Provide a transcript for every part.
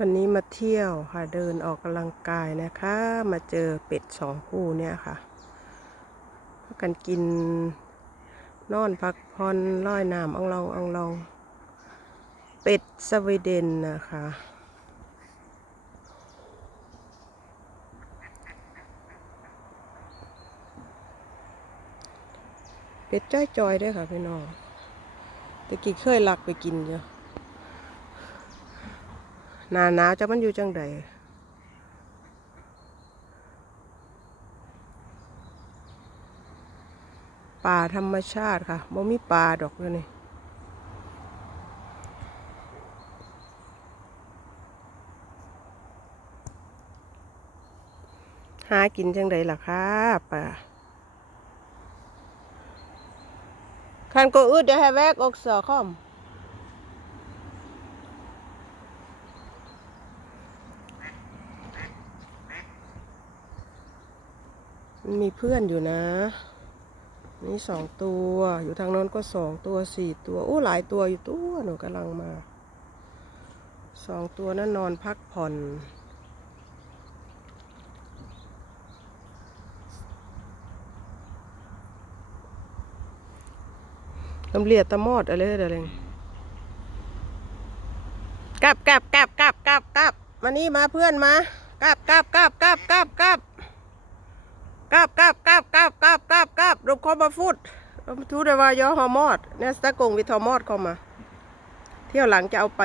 วันนี้มาเที่ยวค่ะเดินออกกำลังกายนะคะ มาเจอเป็ดสองคู่เนี่ยค่ะพากันกินนอนพักผ่อนล่อยน้ำอังลองอังลอง เป็ดสวีเดนนะคะ เป็ดจ้อยจอยๆด้วยค่ะพี่น้องต่กี้เคยลักไปกินอยู่ หนาหนาวจะมันอยู่จังใดป่าธรรมชาติค่ะบ่มีป่าดอกเลยนี่หากินจังใดล่ะค่ะป่า Kan gå ut det här väg också, kom. มันมี มีเพื่อนอยู่นะ นี่สองตัว อยู่ทางโน้นก็สองตัวสี่ตัว โอ้หลายตัวอยู่ตัวหนูกำลังมา สองตัวนั้นนอนพักผ่อน ตำเลียตะมอดอะไรอะไรกลับกลับกลับกลับกลับกลับมานี่มาเพื่อนมากลับกลับกลับกลับกลับกลับ กับกลับกลับกลับกลับกลับกลับรูปคอมาฟุตทูดว่ายอฮอมอดเนี่ยสตากงวิทอมอดเข้ามา เที่ยวหลังจะเอาไป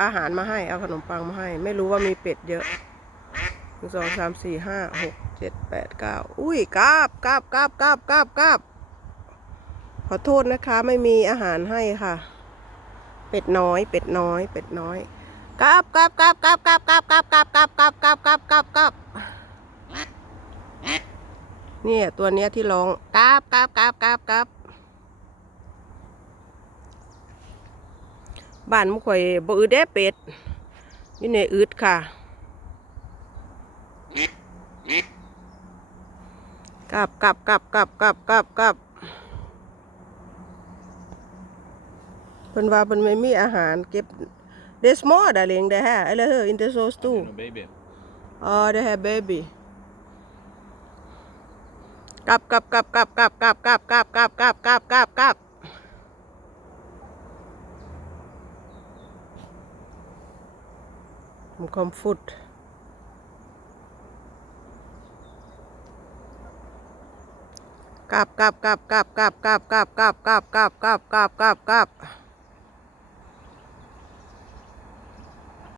อาหารมาให้เอาขนมปังมาให้ ไม่รู้ว่ามีเป็ดเยอะหนึ่งสองสามสี่ห้าหกเจ็ดแปดเก้าอุ้ยกลับกลับกลับกลับกลับกลับขอโทษนะคะ ไม่มีอาหารให้ค่ะ เป็ดน้อย เป็ดน้อย เป็ดน้อยกลับกลับกลับกลับกลับกลับกลับกลับกลับกลับกลับกลับกลับกลับ เนี่ย ตัวเนี้ยที่ร้องกลับกลับกลับกลับกลับบ้านมุข่อยบ่อืดเด้เป็ดอยู่ในอืดค่ะกลับกลับกลับกลับกลับกลับกลับเพิ่นว่าเพิ่นไม่มีอาหารเก็บ They small darling they have eller hur inte så stor No baby. Ja det här baby กลับกลับกลับกลับกลับกลับกลับกลับกลับกลับกลับกลับกลับผมคอมฟุตกลับกลับกลับกลับกลับกลับกลับกลับกลับกลับกลับกลับกลับกลับ